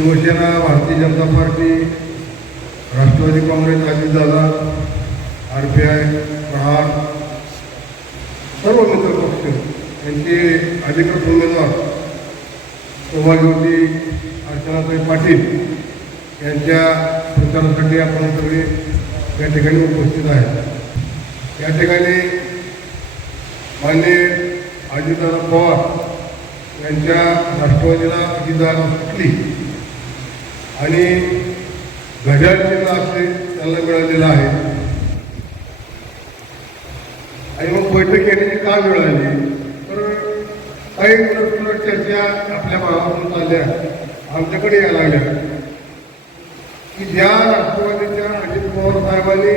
Bharatiya Janata Party Rashtrawadi Congress Ajitdada R P I Prahar सर्व मित्र पक्ष यांचे अधिकृत उमेदवार सौभाग्यवती अर्चनाताई पाटील यांच्या प्रचारासाठी आपण सगळे या ठिकाणी उपस्थित आहेत. या ठिकाणी मान्य अजितदादा पवार यांच्या राष्ट्रवादीला अजितदादा सुटली आणि घड्याळ चिन्ह असे त्यांना मिळालेलं आहे. आणि मग बैठक घेण्याची का मिळाली तर काही उलट चर्चा आपल्या भागातून चालल्या. आमच्याकडे यायला लागल्या. की ज्या राष्ट्रवादीच्या अजित पवार साहेबांनी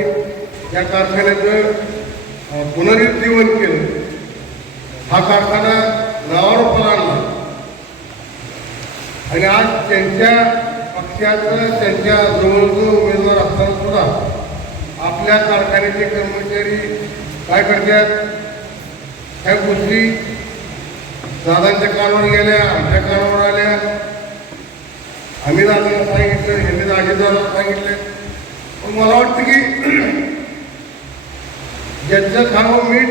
या कारखान्याचं पुनरुज्जीवन केलं हा कारखाना नावावर आणला आणि आज त्यांच्या पक्षाचं त्यांच्या जवळजवळ उमेदवार असताना सुद्धा आपल्या कारखान्याचे कर्मचारी काय करतात? ह्या गोष्टी दादांच्या कानावर गेल्या आमच्या कानावर आल्या. आम्ही दादांना सांगितलं ह्यांनी अजितदादांना सांगितलं. पण मला वाटतं की ज्यांचं खावं मीठ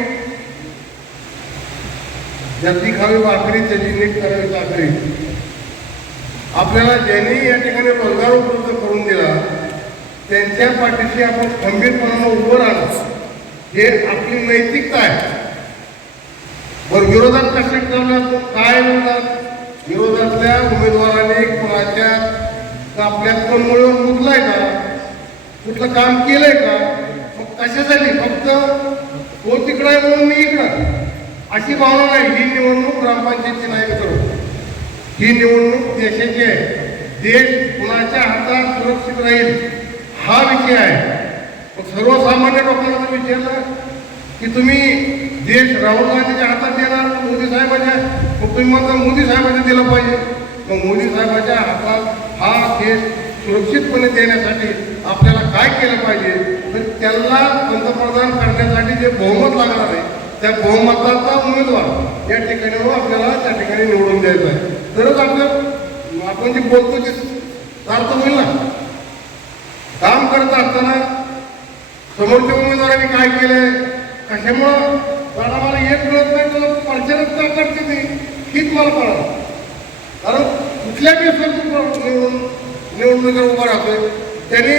ज्याची खावी भाकरी त्याची नीट करावी चाकरी आपल्याला ज्यांनी या ठिकाणी रोजगार उपलब्ध करून दिला त्यांच्या पाठीशी आपण खंबीरपणानं उभं राहणं हे आपली नैतिकता आहे. बरं विरोधात कसे करणार काय म्हणतात विरोधातल्या उमेदवाराने कोणाच्या आपल्या कोणमुळे मुदलाय का? कुठलं काम केलंय का? मग कशासाठी? फक्त तो तिकडं म्हणून मी इकडं. अशी भावना नाही. ही निवडणूक ग्रामपंचायतची नाही मित्र ही निवडणूक देशाची आहे. देश कुणाच्या हातात सुरक्षित राहील हा विषय आहे. मग सर्वसामान्य लोकांना जर विचारलं की तुम्ही देश राहुल गांधीच्या हातात देणार मोदी साहेबांच्या मग तुम्ही म्हणता मोदी साहेबांनी दिलं पाहिजे. मग मोदी साहेबांच्या हातात हा देश सुरक्षितपणे देण्यासाठी आपल्याला काय केलं पाहिजे? तर त्यांना पंतप्रधान करण्यासाठी जे बहुमत लागणार आहे त्या बहुमताचा उमेदवार या ठिकाणी हो आपल्याला त्या ठिकाणी निवडून द्यायचं आहे. तरच आपलं आपण जे बोलतो ते सार्थ होईल ना? काम करत असताना समोरच्या उमेदवारांनी काय केलंय? कशामुळं? कारण मला एक मिळत नाही तुला प्रचारच का करते ते? हीच मला कळलं कारण कुठल्या दिवसात निवडून निवडणुकीवर उभा राहतोय? त्यांनी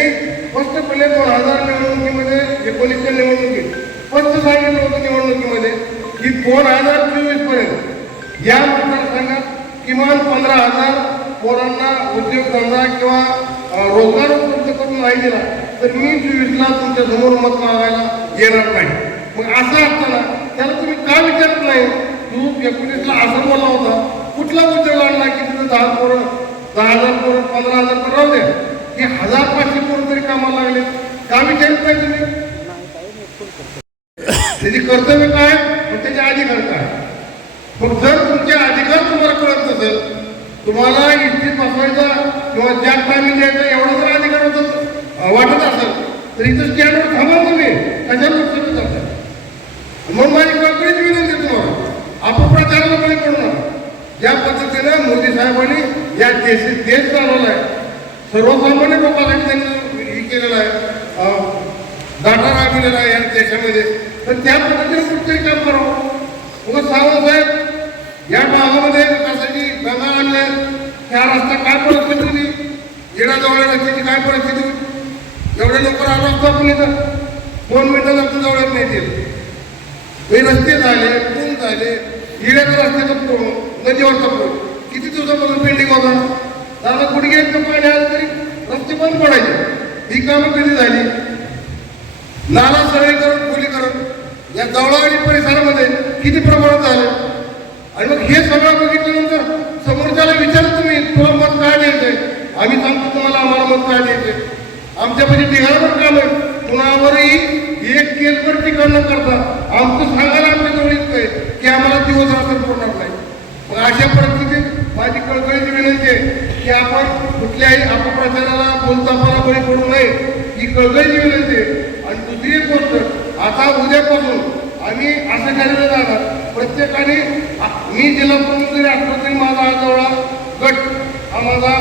स्पष्टपणे दोन हजार निवडणुकीमध्ये एकोणीसच्या निवडणुकीत स्पष्ट सांगितलं होतं निवडणुकीमध्ये की दोन हजार चोवीसपर्यंत या मतदारसंघात किमान पंधरा हजार पोरांना उद्योगधंदा किंवा रोजगार उपलब्ध करून नाही दिला तर मी चोवीसला तुमच्यासमोर मत मागायला येणार नाही. मग असं असताना त्याला तुम्ही का विचारत नाही? तू एकोणीसला असं बोलला होता कुठला उद्योग आणला की तिथं दहा पोरं दहा हजार पोरं पंधरा हजार पोरं राहू द्या की हजार पाचशे पोरं तरी कामाला लागले. का विचारत नाही तुम्ही? त्याची कर्तव्य काय? आणि त्याचे अधिकार काय? मग जर तुमचे अधिकार तुम्हाला कळत नसेल तुम्हाला इस्तीत बसवायचा किंवा ज्या टायमिंग द्यायचा एवढा जर अधिकार होत वाटत असेल तर इथं स्टँडवर थांबा तुम्ही. कशाला लक्ष करता मग माझी कळकळीची विनंती तुम्हाला. अपप्रचाराला बळी पडू नका. ज्या पद्धतीनं मोदी साहेबांनी या देश देश आहे सर्वसामान्य लोकांसाठी त्यांनी हे केलेलं आहे. दाटा राबविलेला आहे या देशामध्ये. तर त्या पद्धतीने कुठचंही काम करावं मग सावंत साहेब या भागामध्ये विकासाची गंगा आणल्या. त्या रस्ता काय परिस्थिती होती? येण्याजवळ रस्त्याची काय परिस्थिती होती? एवढ्या लवकर आलो असतो आपण इथं. दोन मिनिटात आपण जवळ नाही हे रस्ते झाले पूल झाले येण्याचा रस्त्याचा पूल नदीवरचा पूल किती दिवसापासून पेंडिंग होता? दादा गुडघ्यांचं पाणी आलं तरी रस्ते बंद पडायचे. ही कामं कधी झाली? नाला सरळीकरण खोलीकरण. या दवळावडी परिसरामध्ये किती प्रमाणात झालं? आणि मग हे सगळं बघितल्यानंतर समोरच्याला विचारत तुम्ही तुला मत काय द्यायचंय? आम्ही सांगतो तुम्हाला आम्हाला मत काय द्यायचंय? आमच्यापैकी ढिगाळभर काम आहे. कुणावरही एक केसवर टीका न करता आमचं सांगायला आमच्या जवळ आहे की आम्हाला दिवस रात्र पुरणार नाही. मग अशा परिस्थितीत माझी कळकळीची विनंती आहे की आपण कुठल्याही अपप्रचाराला बोलतापाला बळी पडू नये. ही कळकळीची विनंती आहे. आणि दुसरी एक गोष्ट आता उद्यापासून आम्ही असं केलेलं जाणार. प्रत्येकाने आ- मी जिल्हा प्रमुख जरी असलो तरी माझा हा जवळा गट हा माझा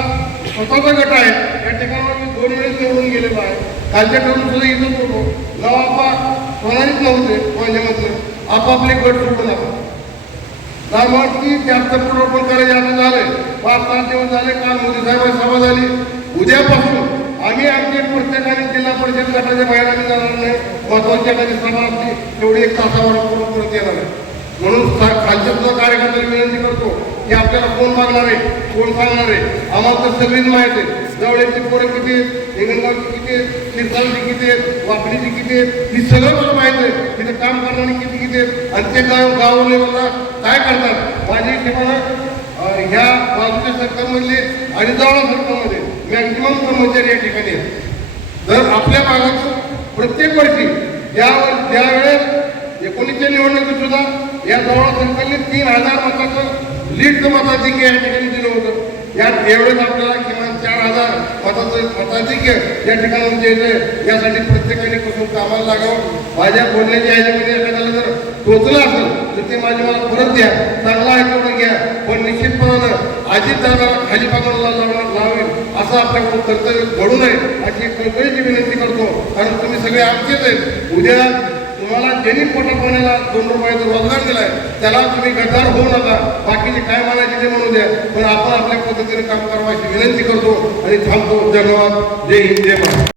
स्वतःचा गट आहे. या ठिकाणावर मी दोन वेळेस निवडून गेलेलो आहे. कालच्या ठरून सुद्धा इथंच होतो. गाव आपा नव्हते माझ्यामधलं आपापले गट सोडून आपण की जास्त प्रलोभन करायचे आता झाले पाच पाच दिवस झाले काल मोदी साहेबांची सभा झाली. उद्यापासून आम्ही आमचे प्रत्येकाने जिल्हा परिषद गटाच्या बाहेर आम्ही जाणार नाही. महत्त्वाच्या काही सभा असली तेवढी एक तासावर पूर्ण परत येणार नाही म्हणून सा- खालच्या सुद्धा कार्यकर्त्याला विनंती करतो की आपल्याला कोण मागणार आहे. कोण सांगणार आहे. आम्हाला तर सगळीच माहिती आहे. जवळची पोरं किती आहेत? हिंगणगावची किती आहेत? शिरसावची किती आहेत? वापडीची किती आहेत? ही सगळं मला माहिती आहे. तिथे काम करणारी किती किती आहेत? आणि ते गाव गाव लेवलला काय करतात माझी हिशोबानं ह्या बाजूच्या सरकारमधले आणि जवळ सरकारमध्ये मॅक्झिमम कर्मचारी या ठिकाणी आहेत जर आपल्या भागात प्रत्येक वर्षी ज्यावर ज्या एकोणीसशे एकोणीसच्या निवडणुकीत सुद्धा या जवळ सरकारने तीन हजार मताचं लीडचं मताधिक्य या ठिकाणी दिलं होतं. यात एवढेच आपल्याला किमान चार हजार मताचं मताधिक्य या ठिकाणी द्यायचं यासाठी प्रत्येकाने कुठून कामाला लागावं. माझ्या बोलण्याच्या ह्याच्यामध्ये एखाद्याला जर टोचलं असेल तर ते माझे मला परत द्या. चांगला आहे करून घ्या. पण निश्चितपणानं अजितदादाला खाली पाकडाला लावणार असं आपल्याकडून कर्तव्य घडू नये अशी कळकळीची विनंती करतो. कारण तुम्ही सगळे आमचेच आहेत. उद्या तुम्हाला ज्यांनी पोटा दोन रुपयाचा रोजगार दिलाय त्याला तुम्ही गद्दार होऊ नका. बाकीचे काय म्हणायचे ते म्हणू द्या. पण आपण आपल्या पद्धतीने काम करावयाची विनंती करतो आणि थांबतो. धन्यवाद. जय हिंद जय महाराज